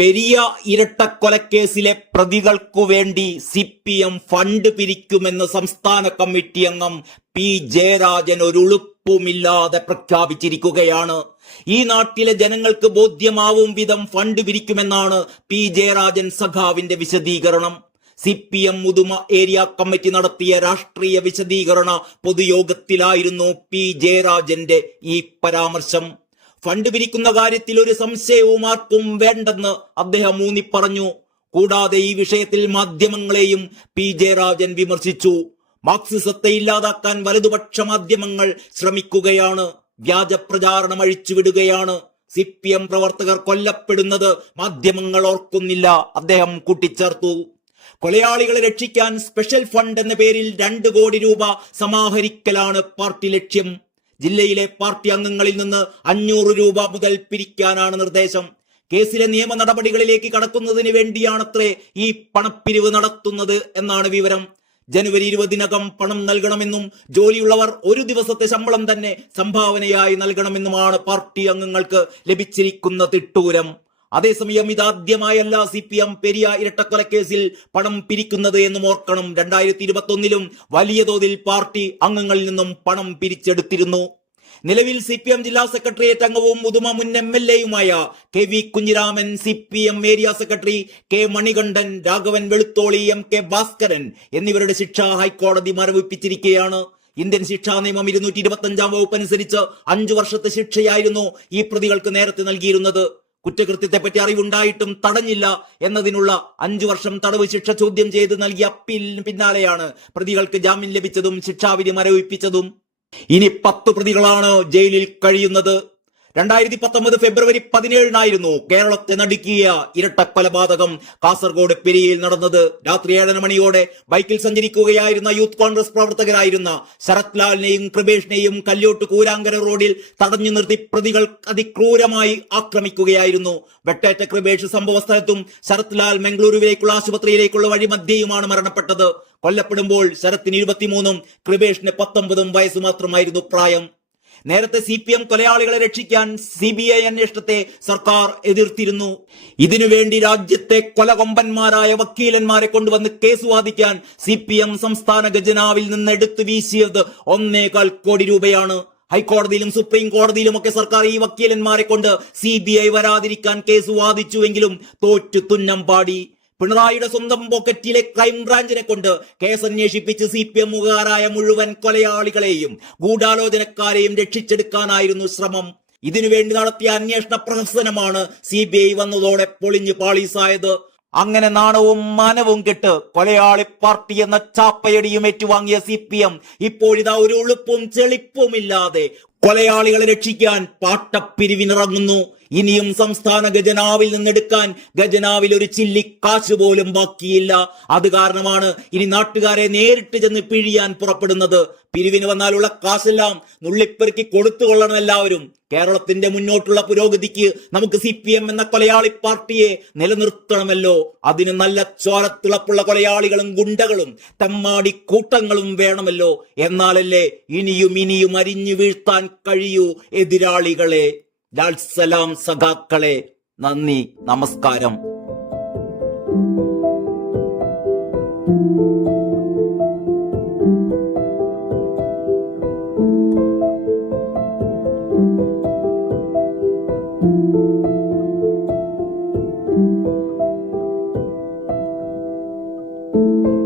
പെരിയ ഇരട്ടക്കൊലക്കേസിലെ പ്രതികൾക്കു വേണ്ടി CPM fund പിരിക്കുമെന്ന് സംസ്ഥാന committee അംഗം പി ജയരാജൻ ഒരു ഉളുപ്പുമില്ലാതെ പ്രഖ്യാപിച്ചിരിക്കുകയാണ്. ഈ നാട്ടിലെ ജനങ്ങൾക്ക് ബോധ്യമാവും വിധം ഫണ്ട് പിരിക്കുമെന്നാണ് പി ജയരാജൻ സഖാവിന്റെ വിശദീകരണം. CPM മുതുമ ഏരിയ കമ്മിറ്റി നടത്തിയ രാഷ്ട്രീയ വിശദീകരണ പൊതുയോഗത്തിലായിരുന്നു പി ജയരാജന്റെ ഈ പരാമർശം. ഫണ്ട് പിരിക്കുന്ന കാര്യത്തിൽ ഒരു സംശയവും ആർക്കും വേണ്ടെന്ന് അദ്ദേഹം ഊന്നി പറഞ്ഞു. കൂടാതെ ഈ വിഷയത്തിൽ മാധ്യമങ്ങളെയും പി ജയരാജൻ വിമർശിച്ചു. മാർക്സിസത്തെ ഇല്ലാതാക്കാൻ വലതുപക്ഷ മാധ്യമങ്ങൾ ശ്രമിക്കുകയാണ്, വ്യാജ പ്രചാരണം അഴിച്ചുവിടുകയാണ്. CPM പ്രവർത്തകർ കൊല്ലപ്പെടുന്നത് മാധ്യമങ്ങൾ ഓർക്കുന്നില്ല, അദ്ദേഹം കൂട്ടിച്ചേർത്തു. കൊലയാളികളെ രക്ഷിക്കാൻ സ്പെഷ്യൽ ഫണ്ട് എന്ന പേരിൽ 2 കോടി രൂപ സമാഹരിക്കലാണ് പാർട്ടി ലക്ഷ്യം. ജില്ലയിലെ പാർട്ടി അംഗങ്ങളിൽ നിന്ന് 500 രൂപ മുതൽ പിരിക്കാനാണ് നിർദ്ദേശം. കേസിലെ നിയമ നടപടികളിലേക്ക് കടക്കുന്നതിന് വേണ്ടിയാണത്രേ ഈ പണപ്പിരിവ് നടത്തുന്നത് എന്നാണ് വിവരം. ജനുവരി 20-നകം പണം നൽകണമെന്നും ജോലിയുള്ളവർ 1 ദിവസത്തെ ശമ്പളം തന്നെ സംഭാവനയായി നൽകണമെന്നുമാണ് പാർട്ടി അംഗങ്ങൾക്ക് ലഭിച്ചിരിക്കുന്ന തിട്ടൂരം. അതേസമയം ഇതാദ്യമായല്ല CPM പെരിയ ഇരട്ടക്കൊലക്കേസിൽ പണം പിരിക്കുന്നത് എന്നും ഓർക്കണം. 2021-ലും വലിയ തോതിൽ പാർട്ടി അംഗങ്ങളിൽ നിന്നും പണം പിരിച്ചെടുത്തിരുന്നു. നിലവിൽ CPM ജില്ലാ സെക്രട്ടേറിയറ്റ് അംഗവും മുതുമ മുൻ MLA-യുമായ KV Kunhiraman, CPM area secretary K Manikandan, Raghavan Velutholi, MK Bhaskaran എന്നിവരുടെ ശിക്ഷ ഹൈക്കോടതി മരവിപ്പിച്ചിരിക്കുകയാണ്. ഇന്ത്യൻ ശിക്ഷാ നിയമം 225-ാം വകുപ്പ് അനുസരിച്ച് 5 വർഷത്തെ ശിക്ഷയായിരുന്നു ഈ പ്രതികൾക്ക് നേരത്തെ നൽകിയിരുന്നത്. കുറ്റകൃത്യത്തെപ്പറ്റി അറിവുണ്ടായിട്ടും തടഞ്ഞില്ല എന്നതിനുള്ള 5 വർഷം തടവ് ശിക്ഷ ചോദ്യം ചെയ്ത് നൽകിയ അപ്പീലിന് പിന്നാലെയാണ് പ്രതികൾക്ക് ജാമ്യം ലഭിച്ചതും ശിക്ഷാവിധി മരവിപ്പിച്ചതും. ഇനി 10 പ്രതികളാണ് ജയിലിൽ കഴിയുന്നത്. 2019 ഫെബ്രുവരി 17-നായിരുന്നു കേരളത്തെ നടുക്കിയ ഇരട്ടക്കൊലപാതകം കാസർഗോഡ് പെരിയയിൽ നടന്നത്. രാത്രി 7:30 മണിയോടെ ബൈക്കിൽ സഞ്ചരിക്കുകയായിരുന്ന യൂത്ത് കോൺഗ്രസ് പ്രവർത്തകരായിരുന്ന ശരത് ലാലിനെയും കൃപേഷിനെയും കല്യോട്ട് കൂരാങ്കര റോഡിൽ തടഞ്ഞു നിർത്തി പ്രതികൾ അതിക്രൂരമായി ആക്രമിക്കുകയായിരുന്നു. വെട്ടേറ്റ കൃപേഷ് സംഭവ സ്ഥലത്തും ശരത് ലാൽ മംഗളൂരുവിലേക്കുള്ള ആശുപത്രിയിലേക്കുള്ള വഴിമധ്യേയുമാണ് മരണപ്പെട്ടത്. കൊല്ലപ്പെടുമ്പോൾ ശരത്തിന് 23-ഉം കൃപേഷിന് 19 വയസ്സ് മാത്രമായിരുന്നു പ്രായം. നേരത്തെ CPM കൊലയാളികളെ രക്ഷിക്കാൻ CBI അന്വേഷണത്തെ സർക്കാർ എതിർത്തിരുന്നു. ഇതിനുവേണ്ടി രാജ്യത്തെ കൊലകൊമ്പന്മാരായ വക്കീലന്മാരെ കൊണ്ടുവന്ന് കേസ് വാദിക്കാൻ CPM സംസ്ഥാന ഖജനാവിൽ നിന്ന് എടുത്തു വീശിയത് 1.25 കോടി രൂപയാണ്. ഹൈക്കോടതിയിലും സുപ്രീം കോടതിയിലുമൊക്കെ സർക്കാർ ഈ വക്കീലന്മാരെ കൊണ്ട് CBI വരാതിരിക്കാൻ കേസ് വാദിച്ചുവെങ്കിലും തോറ്റു തുന്നം പാടി. പിണറായിയുടെ സ്വന്തം പോക്കറ്റിലെ ക്രൈംബ്രാഞ്ചിനെ കൊണ്ട് കേസ് അന്വേഷിപ്പിച്ച് CPM-കാരായ മുഴുവൻ കൊലയാളികളെയും ഗൂഢാലോചനക്കാരെയും രക്ഷിച്ചെടുക്കാനായിരുന്നു ശ്രമം. ഇതിനുവേണ്ടി നടത്തിയ അന്വേഷണ പ്രഹസനമാണ് CBI വന്നതോടെ പൊളിഞ്ഞു പാളീസായത്. അങ്ങനെ നാണവും മാനവും കെട്ട് കൊലയാളി പാർട്ടി എന്ന ചാപ്പയടിയും ഏറ്റുവാങ്ങിയ CPM ഇപ്പോഴിതാ ഒരു ഉളുപ്പും ചെളിപ്പുമില്ലാതെ കൊലയാളികളെ രക്ഷിക്കാൻ പാട്ടപ്പിരിവിനിറങ്ങുന്നു. ഇനിയും സംസ്ഥാന ഖജനാവിൽ നിന്നെടുക്കാൻ ഖജനാവിൽ ഒരു ചില്ലി കാശ് പോലും ബാക്കിയില്ല. അത് കാരണമാണ് ഇനി നാട്ടുകാരെ നേരിട്ട് ചെന്ന് പിഴിയാൻ പുറപ്പെടുന്നത്. പിരിവിന് വന്നാലുള്ള കാശെല്ലാം നുള്ളിപ്പെറുക്കി കൊടുത്തുകൊള്ളണം എല്ലാവരും. കേരളത്തിന്റെ മുന്നോട്ടുള്ള പുരോഗതിക്ക് നമുക്ക് CPM എന്ന കൊലയാളി പാർട്ടിയെ നിലനിർത്തണമല്ലോ. അതിന് നല്ല ചോരത്തിളപ്പുള്ള കൊലയാളികളും ഗുണ്ടകളും തെമ്മാടി കൂട്ടങ്ങളും വേണമല്ലോ. എന്നാലല്ലേ ഇനിയും അരിഞ്ഞു വീഴ്ത്താൻ കഴിയൂ എതിരാളികളെ. ലാൽ സലാം സഖാക്കളെ, നന്ദി, നമസ്കാരം. Thank you.